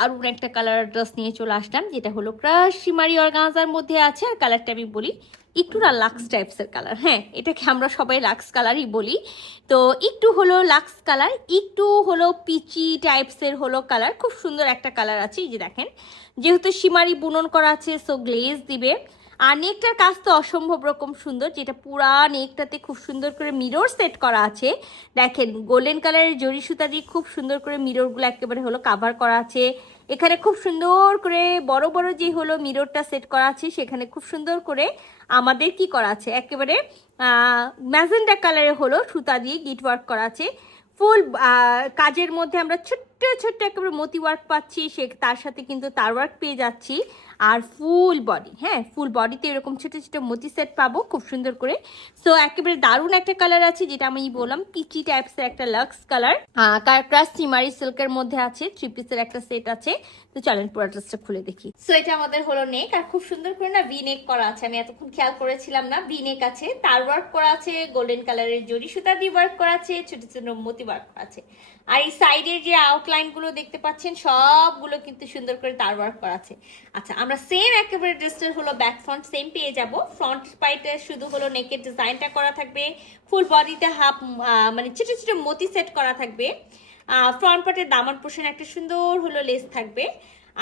দারুণ একটা colour dress নিয়ে চলে আসলাম, যেটা হলো ক্রাশ সিমারি অর্গানজার মধ্যে আছে। আর কালারটা আমি বলি একটু না লাক্স টাইপসের কালার হ্যাঁ এটাকে আমরা সবাই লাক্স কালারই বলি। তো একটু হলো লাক্স কালার একটু হলো পিচি টাইপসের হলো কালার খুব সুন্দর একটা কালার আছে এই যে দেখেন। যেহেতু শিমারি বুনন করা আছে সো গ্লেজ দিবে। আর নেকটার কাজ তো অসম্ভব রকম সুন্দর, যেটা পুরা নেকটাতে খুব সুন্দর করে মিরর সেট করা আছে। দেখেন গোল্ডেন কালারের জরি সুতা দিয়ে খুব সুন্দর করে মিররগুলো একেবারে হলো কাভার করা আছে। এখানে খুব সুন্দর করে বড় বড় যে হলো মিররটা সেট করা আছে, সেখানে খুব সুন্দর করে আমাদের কি করা আছে? একেবারে ম্যাজেন্ডা কালারে হলো সুতা দিয়ে গিট ওয়ার্ক করা আছে। ফুল কাজের মধ্যে আমরা ছোট্ট ছোট্ট একেবারে মতি ওয়ার্ক পাচ্ছি, সে, তার সাথে কিন্তু তার ওয়ার্ক পেয়ে যাচ্ছি। আর ফুল বডি হ্যাঁ ফুল বডিতে এরকম ছোট ছোট মতি সেট পাবো, খুব সুন্দর করে। সো একেবারে দারুণ একটা কালার আছে, যেটা আমি বললাম পিচি টাইপসের একটা লাক্স কালার ক্রাস সিমারি সিল্কের মধ্যে আছে থ্রি পিসের একটা সেট আছে। তো চলেন পুরো খুলে দেখি। সো এটা আমাদের হলো নেক আর খুব সুন্দর করে না ভি নেক করা আছে, আমি এতক্ষণ খেয়াল করেছিলাম না ভি নেক আছে, তার ওয়ার্ক করা আছে গোল্ডেন কালারের জরি সুতা দিয়ে ওয়ার্ক করা আছে, ছোট ছোট মতি ওয়ার্ক করা আছে। আর এই সাইডের যে আউটলাইনগুলো দেখতে পাচ্ছেন, সবগুলো কিন্তু সুন্দর করে তার ওয়ার্ক করা আছে। আচ্ছা আমরা সেম একেবারে ড্রেসটার হলো ব্যাক ফ্রন্ট সেম পেয়ে যাব। ফ্রন্ট পাইটে শুধু হলো নেকের ডিজাইনটা করা থাকবে। ফুল বডিতে হাফ মানে ছোটো ছোটো মতি সেট করা থাকবে। ফ্রন্ট পার্টের দামান পোর্শন একটা সুন্দর হলো লেস থাকবে।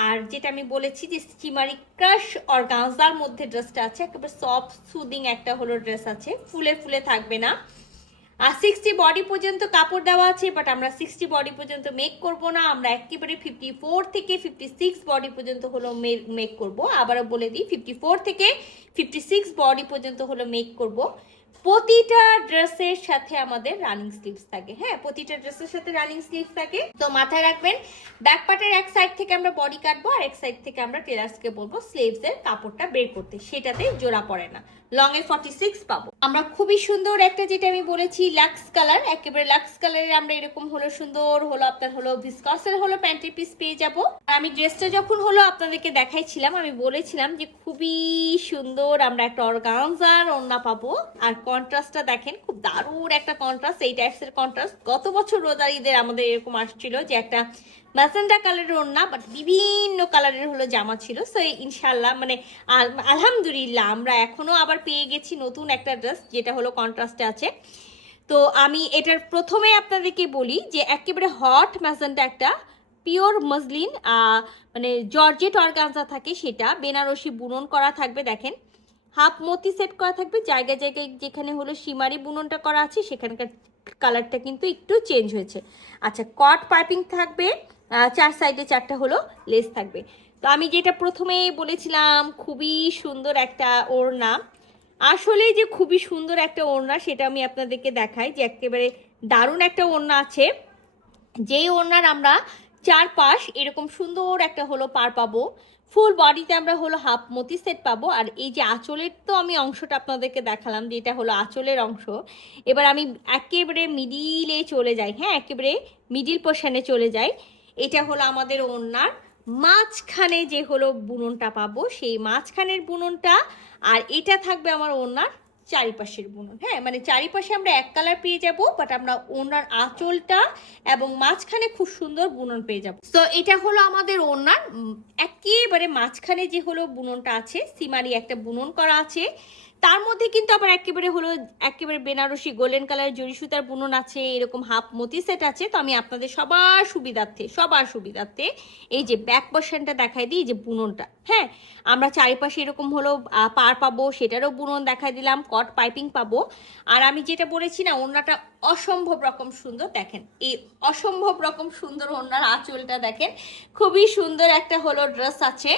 আর যেটা আমি বলেছি যে স্টিমারি ক্রাশ অর্গানজার মধ্যে ড্রেসটা আছে। একেবারে সফট সুদিং একটা হলো ড্রেস আছে। ফুলে ফুলে থাকবে না। আর সিক্সটি বডি পর্যন্ত কাপড় দেওয়া আছে বাট আমরা সিক্সটি বডি পর্যন্ত মেক করব না। আমরা একেবারে ফিফটি ফোর থেকে ফিফটি সিক্স বডি পর্যন্ত হলো মেক করব। আবারও বলে দিই ফিফটি ফোর থেকে ফিফটি সিক্স বডি পর্যন্ত হলো মেক করব। প্রতিটা ড্রেসের সাথে আমাদের রানিং স্লিভস থাকে। হ্যাঁ প্রতিটা ড্রেসের সাথে রানিং স্লিভস থাকে। তো মাথায় রাখবেন, ব্যাক পার্টের এক সাইড থেকে আমরা বডি কাটবো, আর এক সাইড থেকে আমরা টেলার্সকে বলব স্লিভস এর কাপড়টা বের করতে। সেটাতে জোড়া পড়ে না। লং এ ফর্টি সিক্স পাবো। আমরা খুবই সুন্দর একটা, যেটা আমি বলেছি লাক্স কালার একেবারে লাক্স কালারের আমরা এরকম হলো সুন্দর, হলো আপনার হলো ভিসকসের হলো প্যান্টের পিস পেয়ে যাব। আমি ড্রেসটা যখন হলো আপনাদেরকে দেখাইছিলাম, আমি বলেছিলাম যে খুবই সুন্দর আমরা একটা অর্গানজার ওড়না পাবো। আর কন্ট্রাস্টটা দেখেন, খুব দারুণ একটা কন্ট্রাস্ট এই টাইপসের কন্ট্রাস্ট গত বছর রোজার ঈদের আমাদের এরকম আসছিল যে একটা ম্যাসেন্ডা কালারের ওড়না বাট বিভিন্ন কালারের হলো জামা ছিল। সো ইনশাল্লাহ মানে আলহামদুলিল্লাহ, আমরা এখনও আবার পেয়ে গেছি নতুন একটা ড্রেস যেটা হলো কন্ট্রাস্টে আছে। তো আমি এটার প্রথমে আপনাদেরকে বলি যে একেবারে হট ম্যাসেন্টা একটা পিওর মসলিন মানে জর্জেট অর্গানজা থাকে সেটা, বেনারসি বুনন করা থাকবে, দেখেন। হাফ মতি সেট করা থাকবে। জায়গায় জায়গায় যেখানে হলো সীমারি বুননটা করা আছে, সেখানকার কালারটা কিন্তু একটু চেঞ্জ হয়েছে। আচ্ছা কট পাইপিং থাকবে চার সাইডে চারটা হলো লেস থাকবে। তো আমি যেটা প্রথমে বলেছিলাম, খুবই সুন্দর একটা ওড়না। আসলে যে খুবই সুন্দর একটা ওড়না, সেটা আমি আপনাদেরকে দেখাই যে একেবারে দারুণ একটা ওড়না আছে। যেই ওড়নার আমরা চারপাশ এরকম সুন্দর একটা হলো পার পাবো। ফুল বডিতে আমরা হলো হাফ মতি সেট পাবো। আর এই যে আঁচলের তো আমি অংশটা আপনাদেরকে দেখালাম যে এটা হলো আঁচলের অংশ। এবার আমি একেবারে মিডিলে চলে যাই হ্যাঁ একেবারে মিডিল পোর্শানে চলে যাই। এটা হলো আমাদের ওড়নার। মাঝখানে যে হলো বুননটা পাবো, সেই মাঝখানের বুননটা। আর এটা থাকবে আমার ওড়নার। চারিপাশের বুনন হ্যাঁ? মানে চারিপাশে আমরা এক কালার পেয়ে যাব বাট আমরা ওনার আঁচলটা এবং মাঝখানে খুব সুন্দর বুনন পেয়ে যাব। তো এটা হলো আমাদের ওনার একেবারে মাঝখানে যে হলো বুননটা আছে, সিমারি একটা বুনন করা আছে। তার মধ্যে কিন্তু আবার একেবারে হলো, একেবারে বেনারসি গোল্ডেন কালার জরি সুতার বুনন আছে, এরকম হাফ মতি সেট আছে। তো আমি আপনাদের সবার সুবিধার্থে সবার সুবিধার্থে এই যে ব্যাক পোর্শনটা দেখাই দিই যে বুননটা হ্যাঁ? আমরা চারিপাশে এরকম হলো পার পাবো, সেটারও বুনন দেখাই দিলাম কট পাইপিং পাবো। আর আমি যেটা বলেছি না, ওড়নাটা অসম্ভব রকম সুন্দর, দেখেন, এই অসম্ভব রকম সুন্দর ওনার আঁচলটা দেখেন। খুবই সুন্দর একটা হলো ড্রেস আছে।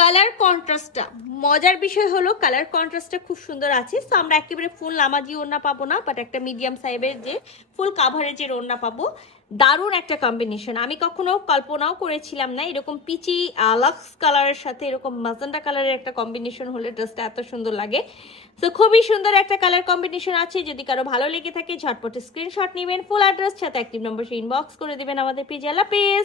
কালার কন্ট্রাস্টটা মজার বিষয় হলো কালার কন্ট্রাস্টটা খুব সুন্দর আছে। সো আমরা একেবারে ফুল নামাজি ওড়না পাবো না বাট একটা মিডিয়াম সাইজের যে ফুল কাভারেজের ওড়না পাবো। দারুণ একটা কম্বিনেশন আমি কখনো কল্পনাও করেছিলাম না, এরকম পিচি লাক্স কালারের সাথে এরকম মাজান্ডা কালারের একটা কম্বিনেশন হলে ড্রেসটা এত সুন্দর লাগে। সো খুবই সুন্দর একটা কালার কম্বিনেশন আছে। যদি কারও ভালো লেগে থাকে, ঝটপট স্ক্রিনশট নেবেন। ফুল অ্যাড্রেস সাথে অ্যাক্টিভ নম্বর সে ইনবক্স করে দেবেন আমাদের পেজে আল্লাহ পেজ